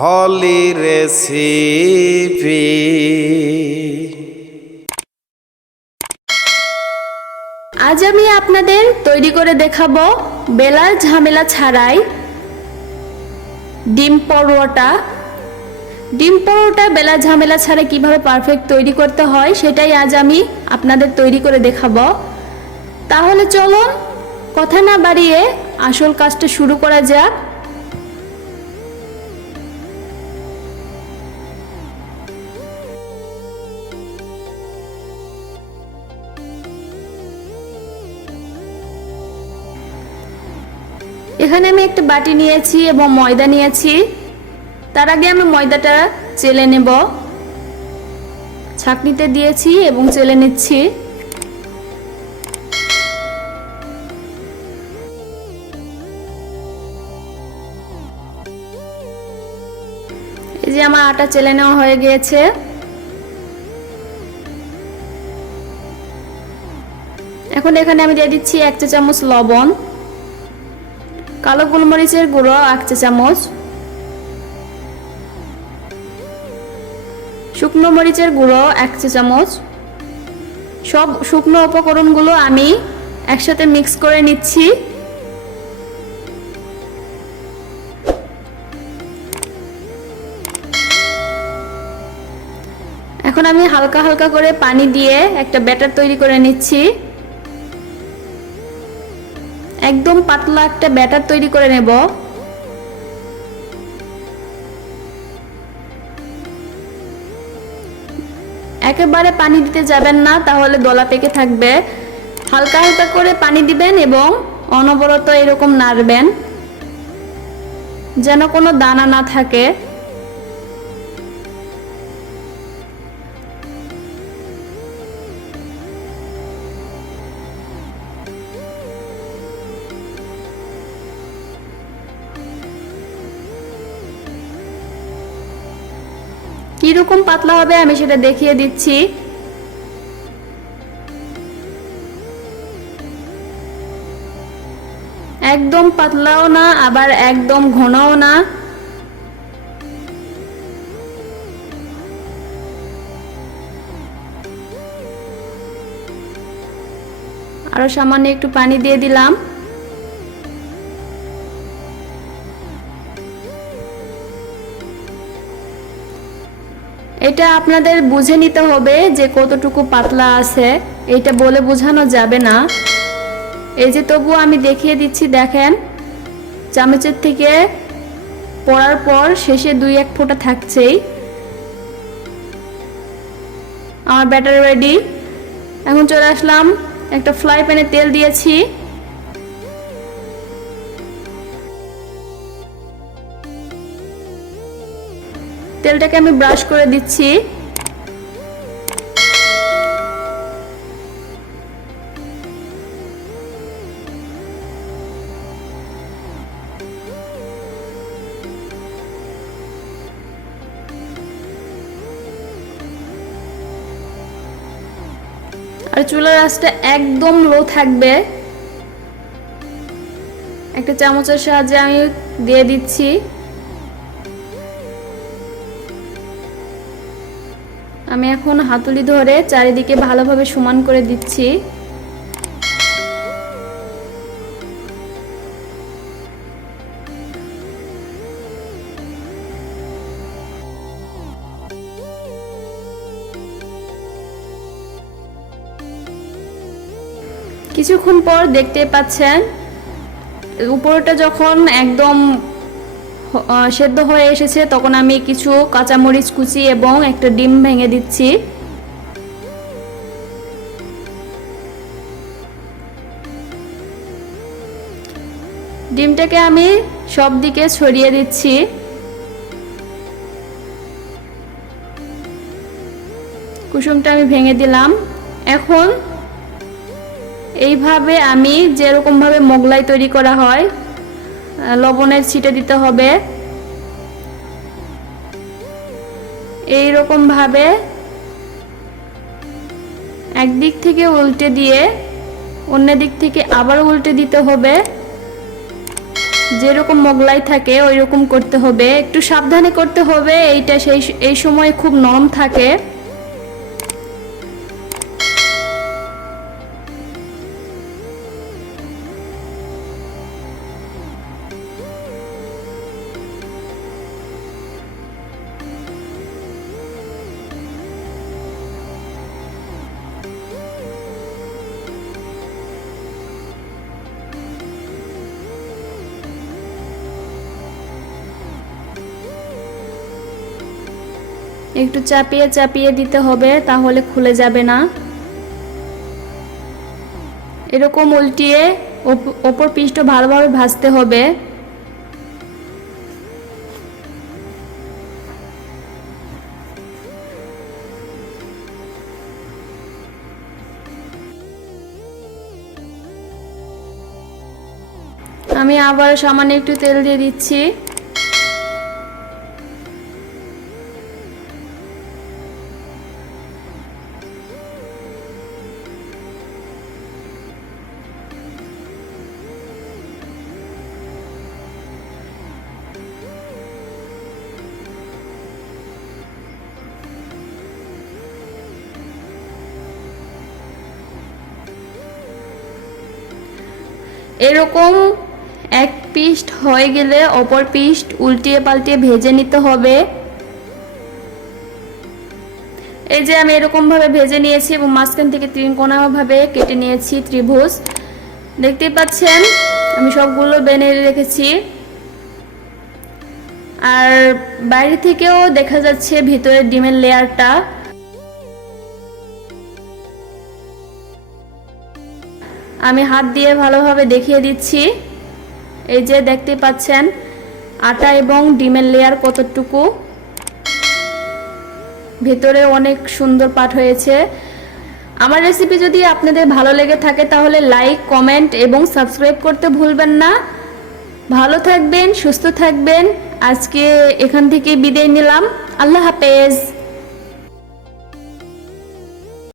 হলি recipe. আজ আমি আপনাদের তৈরি করে দেখাবো বেলার ঝামেলা ছাড়াই ডিম পরোটা। ডিম পরোটা বেলার ঝামেলা ছাড়া কিভাবে পারফেক্ট তৈরি করতে হয় সেটাই আজ আমি আপনাদের তৈরি করে দেখাবো। তাহলে চলুন কথা না বাড়িয়ে আসল কাজটা শুরু করা যাক। এখানে আমি একটা বাটি নিয়েছি এবং ময়দা নিয়েছি। তার আগে আমি ময়দাটা চেলে নেব। ছাঁকনিতে দিয়েছি এবং চেলে নিচ্ছি। এই যে আমার আটা চেলে নেওয়া হয়ে গিয়েছে। এখন এখানে আমি দিয়ে দিচ্ছি 1 চা চামচ লবণ, কালো গোলমরিচের গুঁড়ো 1 চা চামচ, শুকনো মরিচের গুঁড়ো 1 চা চামচ। সব শুকনো উপকরণগুলো আমি একসাথে মিক্স করে নিচ্ছি। এখন আমি হালকা হালকা করে পানি দিয়ে একটা ব্যাটার তৈরি করে নিচ্ছি। একদম পাতলা একটা ব্যাটার তৈরি করে নেব। একেবারে পানি দিতে যাবেন না, তাহলে দলা পেকে থাকবে। হালকা হালকা করে পানি দিবেন এবং অনবরত এরকম নাড়বেন যেন কোনো দানা না থাকে। কিরকম পাতলা হবে আমি সেটা দেখিয়ে দিচ্ছি। একদম পাতলাও না, আবার একদম ঘনও না। আরো সামান্য একটু পানি দিয়ে দিলাম। এটা আপনাদের বুঝে নিতে হবে যে কতটুকু পাতলা আছে, এটা বলে বোঝানো যাবে না। এই যে তবুও আমি দেখিয়ে দিচ্ছি, দেখেন চামচের থেকে পড়ার পর শেষে 2-1 ফোঁটা থাকছেই। আমার ব্যাটার রেডি। এখন চলে আসলাম, একটা ফ্রাই প্যানে তেল দিয়েছি। তেলটাকে আমি ব্রাশ করে দিচ্ছি। আর চুলার আঁচটা একদম লো থাকবে। একটা চামচের সাহায্যে আমি দিয়ে দিচ্ছি। আমি এখন হাতুড়ি ধরে চারিদিকে ভালোভাবে সমান করে দিচ্ছি। কিছুক্ষণ পর দেখতে পাচ্ছেন উপরটা যখন একদম সেদ্ধ হয়ে এসেছে, তখন আমি কিছু কাঁচামরিচ কুচি এবং একটা ডিম ভেঙে দিচ্ছি। ডিমটাকে আমি সব দিকে ছড়িয়ে দিচ্ছি। কুসুমটা আমি ভেঙে দিলাম। এখন এইভাবে আমি যেরকম ভাবে মোগলাই তৈরি করা হয়, লবণের ছিটে দিতে হবে। এই রকম ভাবে একদিক থেকে উল্টে দিয়ে অন্য দিক থেকে আবার উল্টে দিতে হবে। যেরকম মোগলাই থাকে ওই রকম করতে হবে, একটু সাবধানে করতে হবে, এইটা এই সময় খুব নরম থাকে। একটু চাপিয়ে চাপিয়ে দিতে হবে, তাহলে খুলে যাবে না। এরকম উল্টিয়ে ওপর পৃষ্ঠ ভালোভাবে ভাজতে হবে। আমি আবার সামান্য একটু তেল দিয়ে দিচ্ছি। এরকম এক পিঠ হয়ে গেলে অপর পিঠ উল্টিয়ে পাল্টিয়ে ভেজে নিতে হবে। এই যে আমি এরকম ভাবে ভেজে নিয়েছি এবং মাঝখান থেকে ত্রিকোণা ভাবে কেটে নিয়েছি ত্রিভুজ। দেখতে পাচ্ছেন আমি সবগুলো বেনে রেখেছি, আর বাইরে থেকেও দেখা যাচ্ছে ভিতরের ডিমের লেয়ারটা। আমি হাত দিয়ে ভালোভাবে দেখিয়ে দিচ্ছি। এই যে দেখতে পাচ্ছেন আটা এবং ডিমের লেয়ার কতটুকু, ভেতরে অনেক সুন্দর পাট হয়েছে। আমার রেসিপি যদি আপনাদের ভালো লেগে থাকে তাহলে লাইক, কমেন্ট এবং সাবস্ক্রাইব করতে ভুলবেন না। ভালো থাকবেন, সুস্থ থাকবেন। আজকে এখান থেকে বিদায় নিলাম। আল্লাহ হাফেজ।